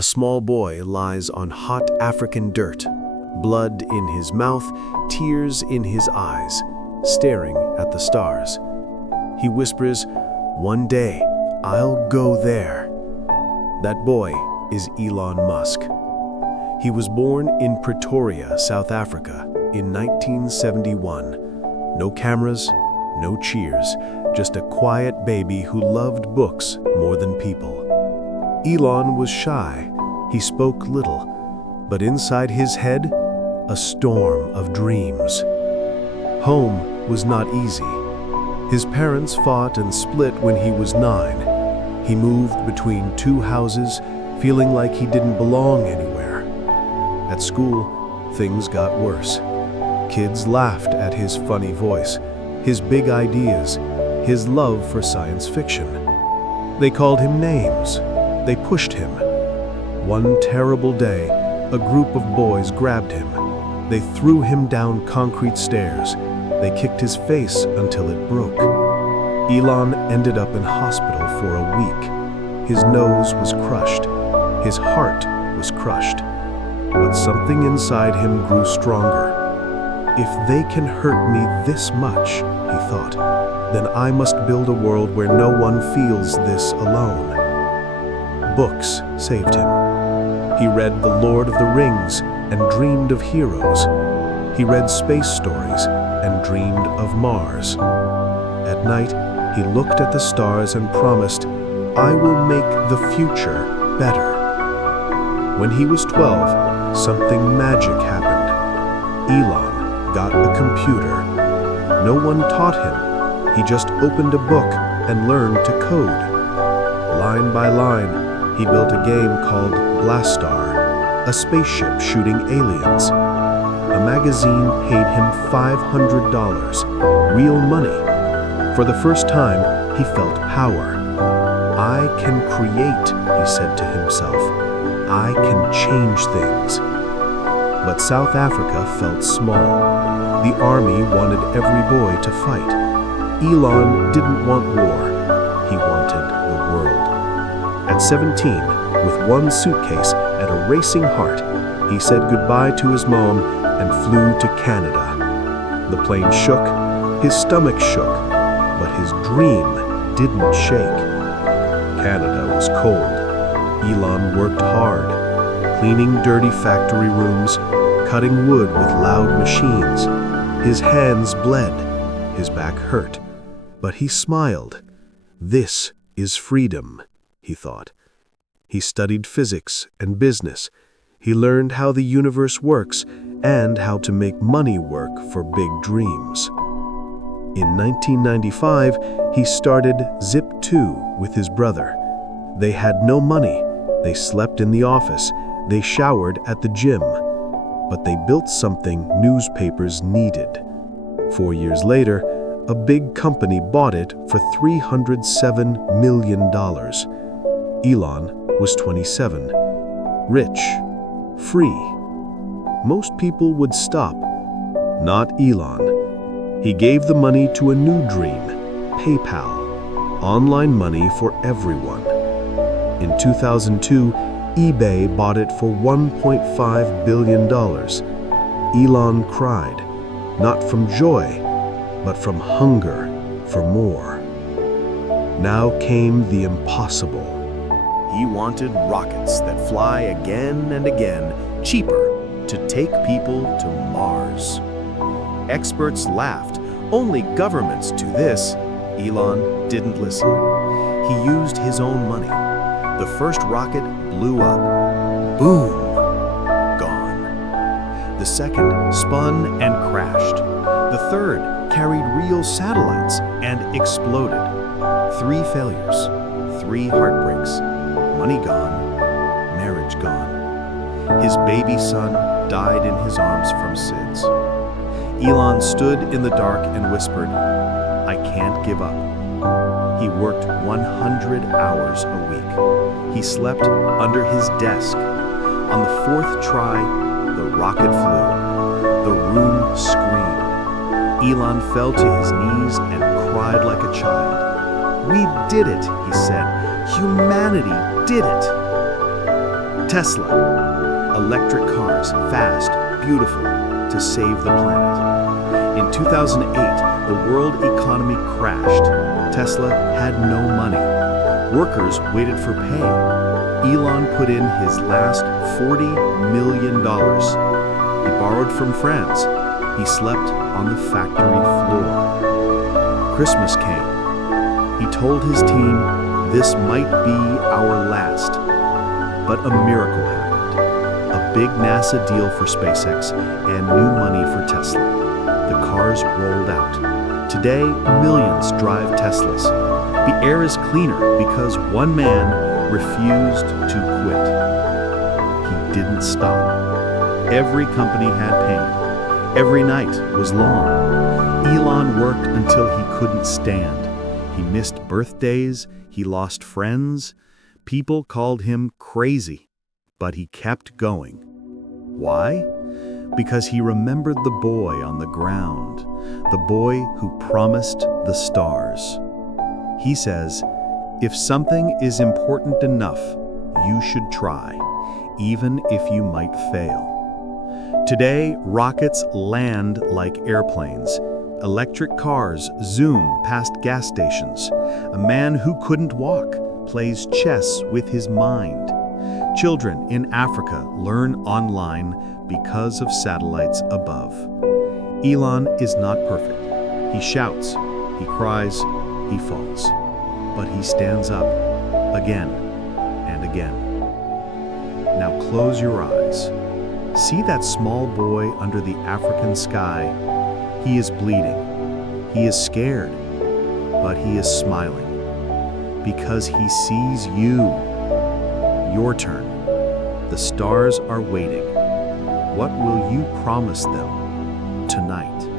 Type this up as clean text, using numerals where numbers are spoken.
A small boy lies on hot African dirt, blood in his mouth, tears in his eyes, staring at the stars. He whispers, "One day, I'll go there." That boy is Elon Musk. He was born in Pretoria, South Africa, in 1971. No cameras, no cheers, just a quiet baby who loved books more than people. Elon was shy. He spoke little, but inside his head, a storm of dreams. Home was not easy. His parents fought and split when he was 9. He moved between two houses, feeling like he didn't belong anywhere. At school, things got worse. Kids laughed at his funny voice, his big ideas, his love for science fiction. They called him names. They pushed him. One terrible day, a group of boys grabbed him. They threw him down concrete stairs. They kicked his face until it broke. Elon ended up in hospital for a week. His nose was crushed. His heart was crushed. But something inside him grew stronger. If they can hurt me this much, he thought, then I must build a world where no one feels this alone. Books saved him. He read The Lord of the Rings and dreamed of heroes. He read space stories and dreamed of Mars. At night, he looked at the stars and promised, "I will make the future better." When he was 12, something magic happened. Elon got a computer. No one taught him. He just opened a book and learned to code. Line by line, he built a game called Blastar, a spaceship shooting aliens. A magazine paid him $500, real money. For the first time, he felt power. "I can create," he said to himself. "I can change things." But South Africa felt small. The army wanted every boy to fight. Elon didn't want war. He wanted the world. At 17, with one suitcase and a racing heart, he said goodbye to his mom and flew to Canada. The plane shook, his stomach shook, but his dream didn't shake. Canada was cold. Elon worked hard, cleaning dirty factory rooms, cutting wood with loud machines. His hands bled, his back hurt, but he smiled. "This is freedom," he thought. He studied physics and business. He learned how the universe works and how to make money work for big dreams. In 1995, he started Zip2 with his brother. They had no money. They slept in the office. They showered at the gym. But they built something newspapers needed. 4 years later, a big company bought it for $307 million. Elon was 27, rich, free. Most people would stop. Not Elon. He gave the money to a new dream, PayPal, online money for everyone. In 2002, eBay bought it for $1.5 billion. Elon cried, not from joy, but from hunger for more. Now came the impossible. He wanted rockets that fly again and again, cheaper, to take people to Mars. Experts laughed. Only governments do this. Elon didn't listen. He used his own money. The first rocket blew up. Boom! Gone. The second spun and crashed. The third carried real satellites and exploded. 3 failures, 3 heartbreaks, money gone, marriage gone. His baby son died in his arms from SIDS. Elon stood in the dark and whispered, "I can't give up." He worked 100 hours a week. He slept under his desk. On the 4th try, the rocket flew. The room screamed. Elon fell to his knees and cried like a child. "We did it," he said. "Humanity did it." Tesla, electric cars, fast, beautiful, to save the planet. In 2008, the world economy crashed. Tesla had no money. Workers waited for pay. Elon put in his last $40 million. He borrowed from friends. He slept on the factory floor. Christmas came. He told his team, this might be our last. But a miracle happened. A big NASA deal for SpaceX and new money for Tesla. The cars rolled out. Today, millions drive Teslas. The air is cleaner because one man refused to quit. He didn't stop. Every company had pain. Every night was long. Elon worked until he couldn't stand. He missed birthdays. He lost friends. People called him crazy. But he kept going. Why? Because he remembered the boy on the ground, the boy who promised the stars. He says, if something is important enough, you should try, even if you might fail. Today, rockets land like airplanes. Electric cars zoom past gas stations. A man who couldn't walk plays chess with his mind. Children in Africa learn online because of satellites above. Elon is not perfect. He shouts, he cries, he falls. But he stands up again and again. Now close your eyes. See that small boy under the African sky. He is bleeding. He is scared. But he is smiling. Because he sees you. Your turn. The stars are waiting. What will you promise them tonight?